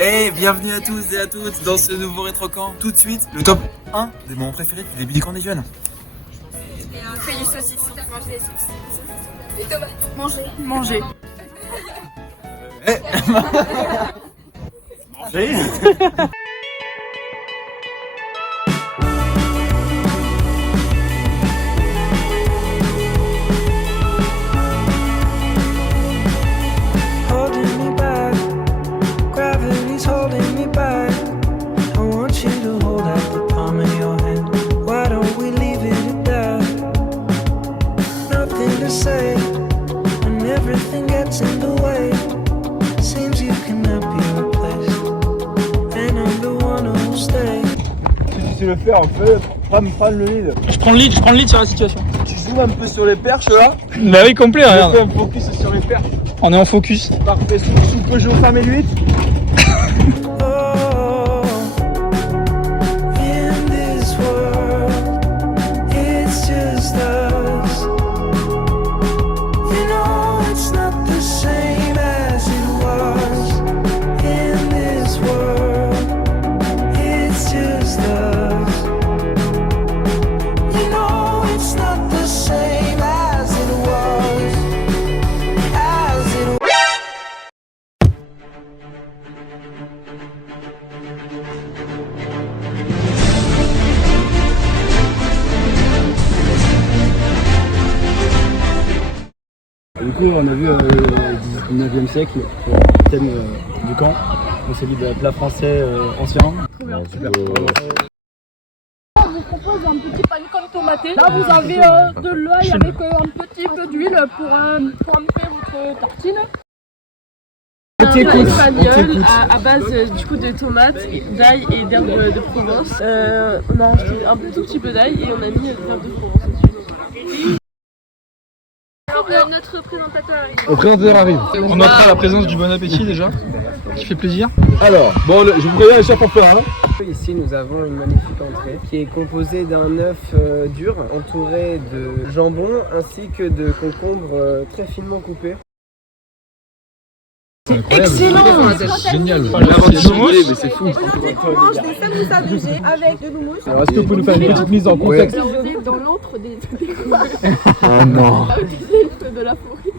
Et bienvenue à tous et à toutes dans ce nouveau rétrocamp. Tout de suite, le top 1 des moments préférés du début du camp des jeunes. Feuilles de saucisses, manger des saucisses. Les tomates, manger. Manger. Manger. Holding me back, gravity's holding me back. I want you to hold out the palm of your hand. Why don't we leave it at that? Nothing to say, and everything gets in the way. Seems you cannot be replaced, and I'm the one who'll stay. Si tu sais le faire, en fait, prends le lead. Je prends le lead sur la situation. Tu zoomes un peu sur les perches là. Bah oui, complet, On regarde. fait un focus sur les perches. On est en focus. Parfait, sous Peugeot femme et 8. Oh, in this world, it's just us. You know it's not the same as it was. In this world, it's just us. You know it's not the same as it was. As it was. Du coup, on a vu le 19e siècle pour le thème du camp. Donc c'est de plat français ancien. Super. On vous propose un petit pancake tomaté. Là, vous avez de l'ail avec un petit peu d'huile pour tremper votre tartine. On t'écoute. Espagnol à base du coup de tomates, d'ail et d'herbes de Provence. On a rajouté un tout petit peu d'ail et on a mis l'herbe de Provence dessus. Notre présentateur arrive. Le présentateur arrive. On notera la présence du bon appétit déjà, qui fait plaisir. Alors, bon, je vous préviens les chefs en peur. Hein. Ici, nous avons une magnifique entrée qui est composée d'un œuf dur entouré de jambon ainsi que de concombres très finement coupés. Excellent! Génial. Mais c'est fou. Aujourd'hui, on mange des samoussas végé avec de l'houmous. Alors, est-ce que vous pouvez nous faire une petite mise en contexte? Dans l'autre des Oh non. de la forêt.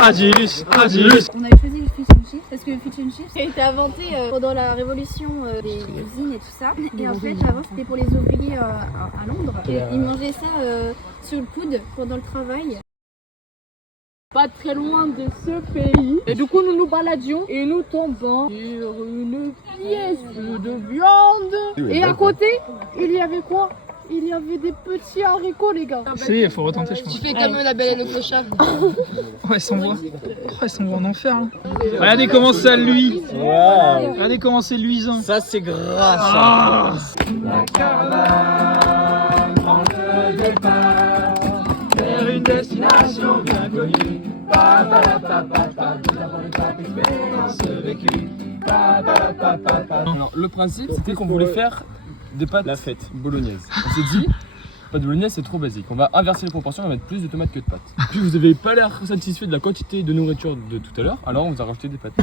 Agilus. On avait choisi le fish and chips parce que le fish and chips a été inventé pendant la révolution des usines et tout ça. Et en fait, avant c'était pour les ouvriers à Londres. Et ils mangeaient ça sur le coude pendant le travail. Pas très loin de ce pays. Et du coup, nous nous baladions et nous tombons sur une pièce de viande. Et à côté, il y avait quoi? Il y avait des petits haricots, les gars. Il faut retenter, je pense. Tu fais comme la belle et le clochard. Ouais, ils s'envoient. Ils s'envoient en enfer. Là. Regardez comment ça luit. Wow. Regardez comment c'est luisant. Ça, c'est grâce. Ah. La caravane prend le départ vers une destination bien connue. Nous avons les top expériences vécues. Alors, le principe, c'était qu'on voulait faire des pâtes la fête bolognaise. On s'est dit, pâte bolognaise c'est trop basique. On va inverser les proportions, on va mettre plus de tomates que de pâtes. Puis vous avez pas l'air satisfait de la quantité de nourriture de tout à l'heure, alors on vous a rajouté des pâtes.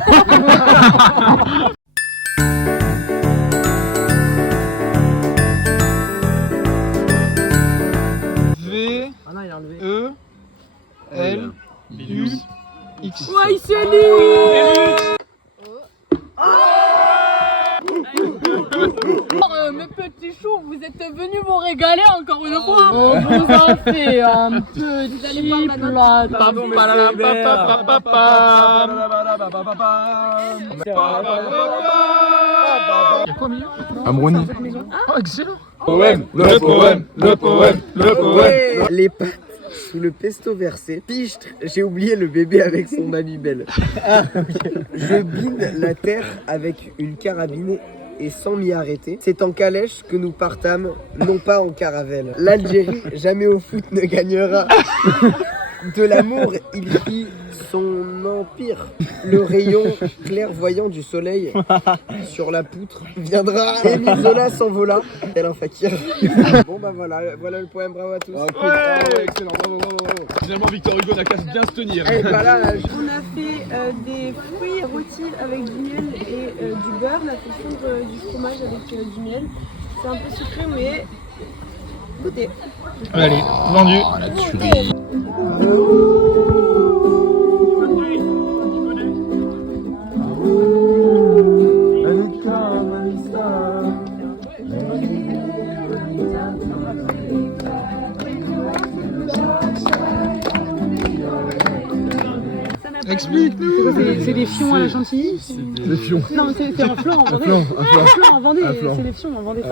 V, E, L, U, X. Ouais, il s'est lu. Mes petits choux, vous êtes venus vous régaler encore une fois. On vous a fait un petit plat. Pardon, mais Y'a quoi au milieu? Un brownie. Oh, excellent. Le poème. Les pâtes sous le pesto versé. Pichtre, j'ai oublié le bébé avec son Babybel. Je bine la terre avec une carabine et sans m'y arrêter. C'est en calèche que nous partâmes, non pas en caravelle. L'Algérie, jamais au foot ne gagnera. De l'amour, il fit son vraiment pire. Le rayon clairvoyant du soleil sur la poutre viendra. Émile Zola s'envola, tel un fakir. Bon bah voilà le poème, bravo à tous. Excellent, bravo. Finalement, Victor Hugo n'a qu'à bien se tenir. Et voilà, On a fait des fruits rôtis avec du miel et du beurre. On a fait fondre du fromage avec du miel. C'est un peu sucré, mais goûtez. Allez, vendu. Explique-nous. C'est des fions à la chantilly. Des fions. Non, c'est un flan en Vendée. Un flan en Vendée, c'est des fions en Vendée.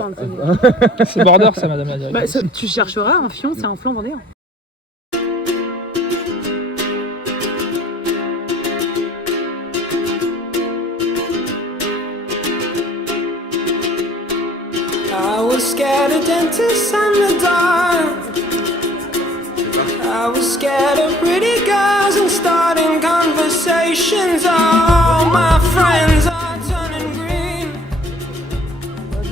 C'est border ça, madame la directrice. Tu chercheras un fion, c'est un flan vendéen. I was scared of dentists and the dark. I was scared of pretty girls and starting conversations. All my friends are turning green.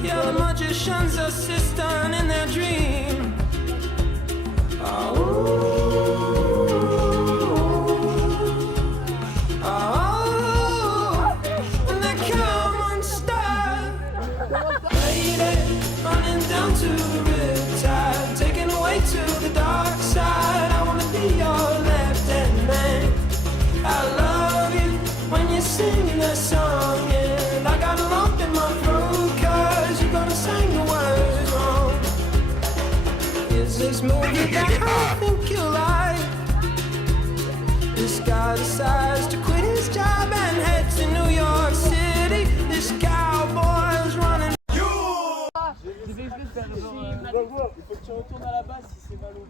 Yeah, the magician's assistant in their dream. And they come unstuck. Lady, running down to the riptide, taken away to the dark side. I wanna be your left-hand man. I love you when you're singing that song, and I got a lump in my throat 'cause you're gonna sing the words wrong. Is this movie that I think you like? This guy decides to quit his job and head to New York City. This cowboy's running. Il faut que tu retournes à la base si c'est mal au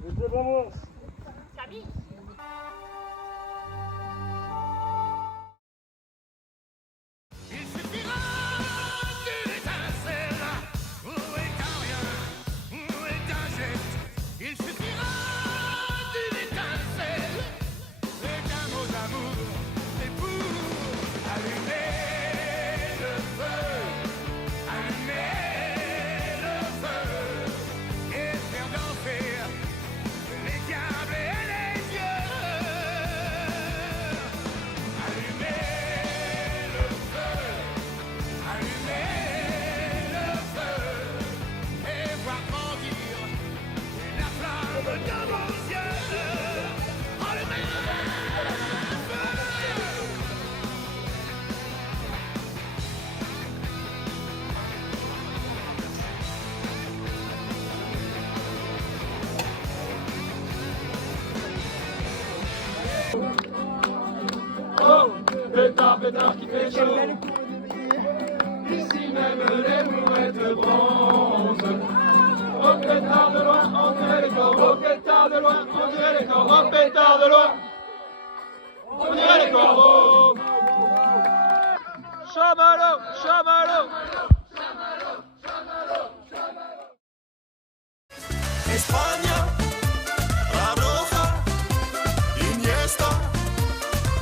pétard qui fait chaud. Ici même les brouettes bronzent. Au pétard de loin, on dirait les corps. Au pétard de loin, on dirait les corps. Au pétard de loin, on dirait les corbeaux. Chamallow, chamallow. España, Roja, Iniesta,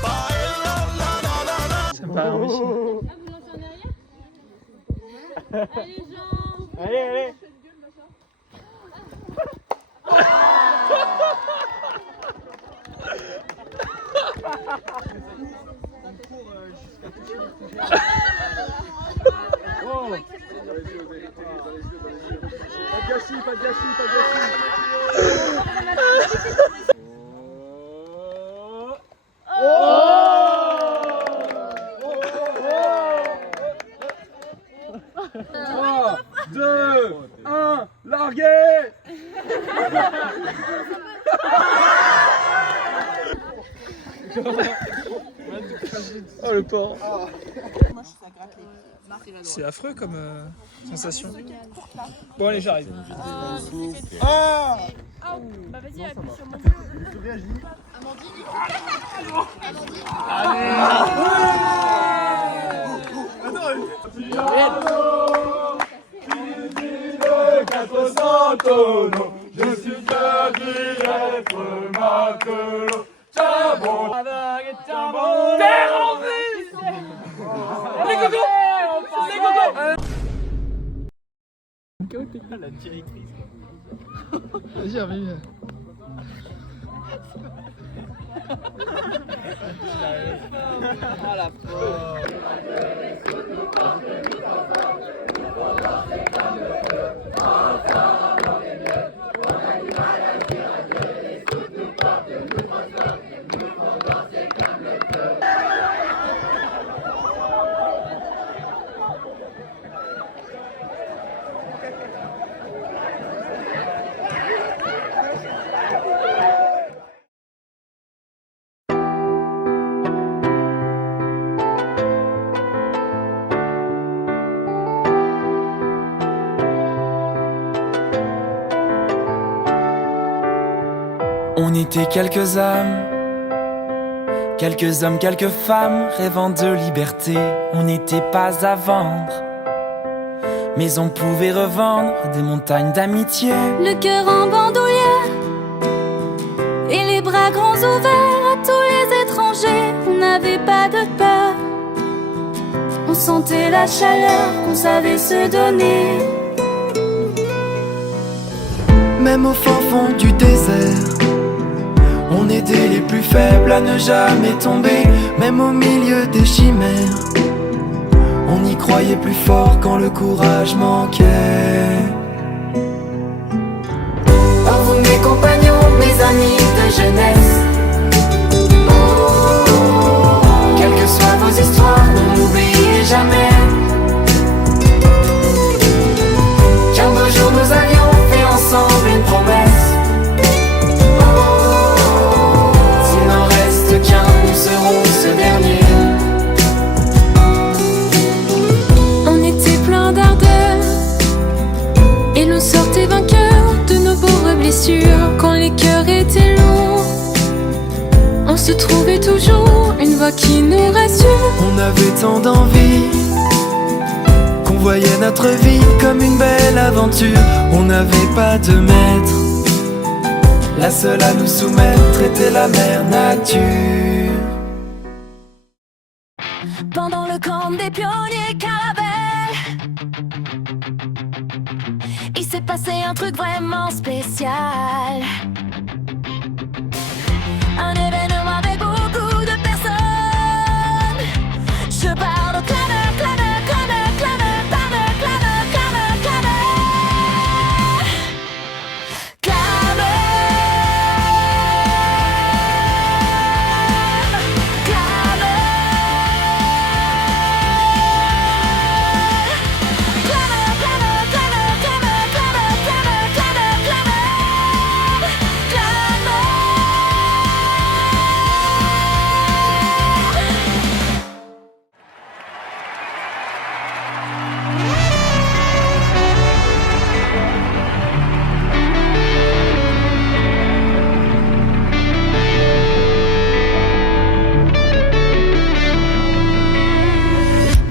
Paella, la la la la. Ça me paraît ambitieux. Allez. Pas de gâchis. Trois, deux, un, larguez! Oh le porc. C'est affreux comme sensation. Bon allez, j'arrive. Bah vas-y, appuie sur mon jeu. Je suis perdu d'être matelot. Tiens bon, tiens bon. La directrice. Vas-y, arrive. Ah la pauvre. On était quelques âmes, quelques hommes, quelques femmes rêvant de liberté. On n'était pas à vendre, mais on pouvait revendre des montagnes d'amitié. Le cœur en bandoulière et les bras grands ouverts à tous les étrangers. On n'avait pas de peur, on sentait la chaleur qu'on savait se donner. Même au fin fond du désert, on aidait les plus faibles à ne jamais tomber. Même au milieu des chimères, on y croyait plus fort quand le courage manquait. Oh vous mes compagnons, mes amis de jeunesse, quelles que soient vos histoires, n'oubliez jamais qu'un beau jour nous avions fait ensemble une promesse. Nous serons ce dernier. On était plein d'ardeur et l'on sortait vainqueur de nos pauvres blessures. Quand les cœurs étaient lourds, on se trouvait toujours une voix qui nous rassure. On avait tant d'envie qu'on voyait notre vie comme une belle aventure. On n'avait pas de maître, la seule à nous soumettre était la mère nature. Pendant le camp des pionniers Carabel, il s'est passé un truc vraiment spécial. Un événement avec beaucoup de personnes. Je parle au clameur, clameur, clameur, clameur, clameur, clameur, clameur, clameur, clameur.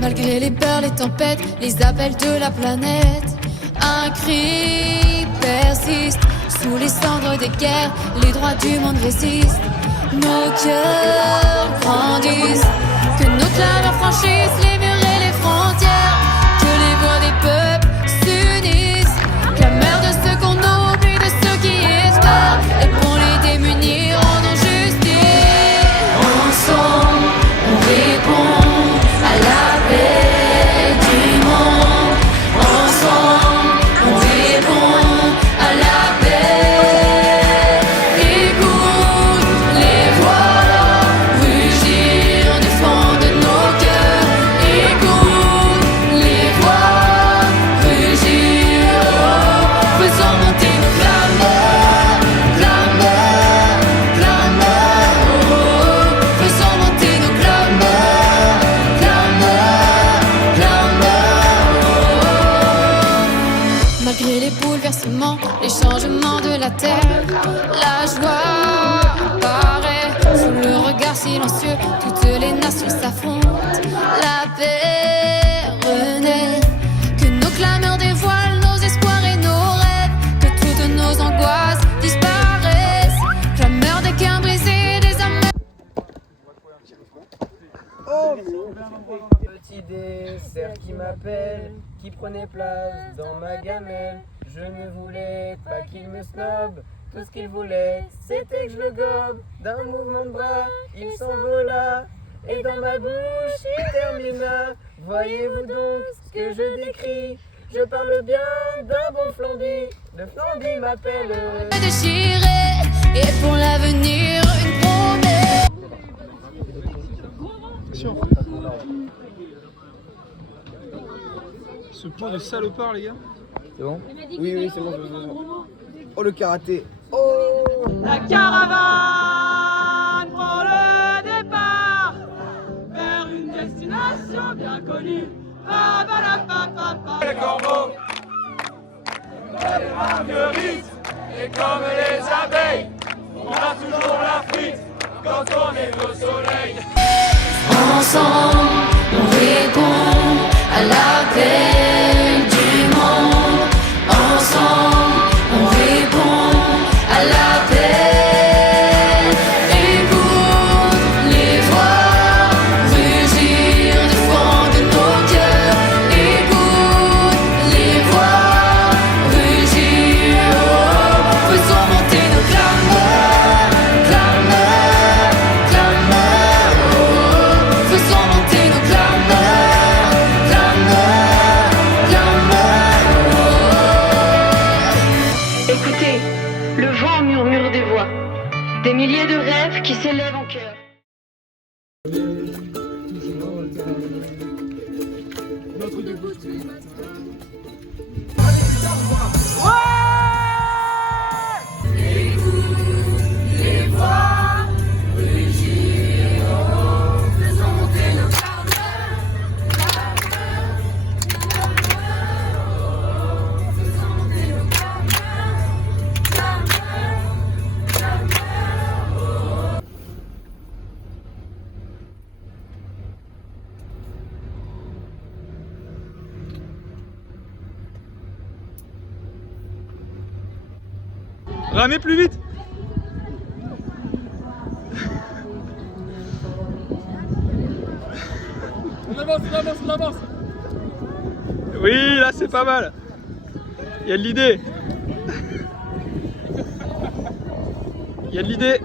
Malgré les peurs, les tempêtes, les appels de la planète, un cri persiste. Sous les cendres des guerres, les droits du monde résistent. Nos cœurs grandissent, que nos clameurs franchissent les murs et les frontières, que les voix des peuples s'unissent. Clameur de ceux qu'on oublie, de ceux qui espèrent, et pour les démunis, rendons justice. Ensemble, on répond à la paix du monde. Ensemble, on répond à la paix. Écoute les voix rugir du fond de nos cœurs. Écoute les voix rugir. Faisons monter nos clameurs, clameurs, clameurs. Faisons monter nos clameurs, clameurs, clameurs. Malgré les bouleversements, les changements de la terre, la joie apparaît sous le regard silencieux. Toutes les nations s'affrontent, la paix renaît. Que nos clameurs dévoilent nos espoirs et nos rêves, que toutes nos angoisses disparaissent. Clameurs des cœurs brisés, des âmes. Petit dessert qui m'appelle, qui prenait place dans ma gamelle. Je ne voulais pas qu'il me snobe. Tout ce qu'il voulait, c'était que je le gobe. D'un mouvement de bras, il s'envola. Et dans ma bouche, il termina. Voyez-vous donc ce que je décris? Je parle bien d'un bon Flamby. Le Flamby m'appelle. Déchiré, et pour l'avenir, une promesse. Ce pot de salopard, les gars. C'est bon? Oui, c'est bon. Oh, le karaté. Oh! La caravane prend le départ vers une destination bien connue. Les corbeaux, les marguerites, et comme les abeilles, on a toujours la frite quand on est au soleil. Ensemble, on répond à l'appel du monde. Ensemble, on répond à l'appel. Écoute les voix rugir du fond de nos cœurs. Écoute les voix rugir. Oh, faisons monter nos clameurs, clameurs, clameurs. Oh, faisons monter nos clameurs, clameurs, clameurs. Écoutez, le vent murmure des voix, des milliers de rêves qui s'élèvent en chœur. Les voix rugir, faisons monter nos clameurs, faisons monter nos Ramez plus vite. On avance, on avance, on avance. Oui, là c'est pas mal. Il y a de l'idée. Il y a de l'idée.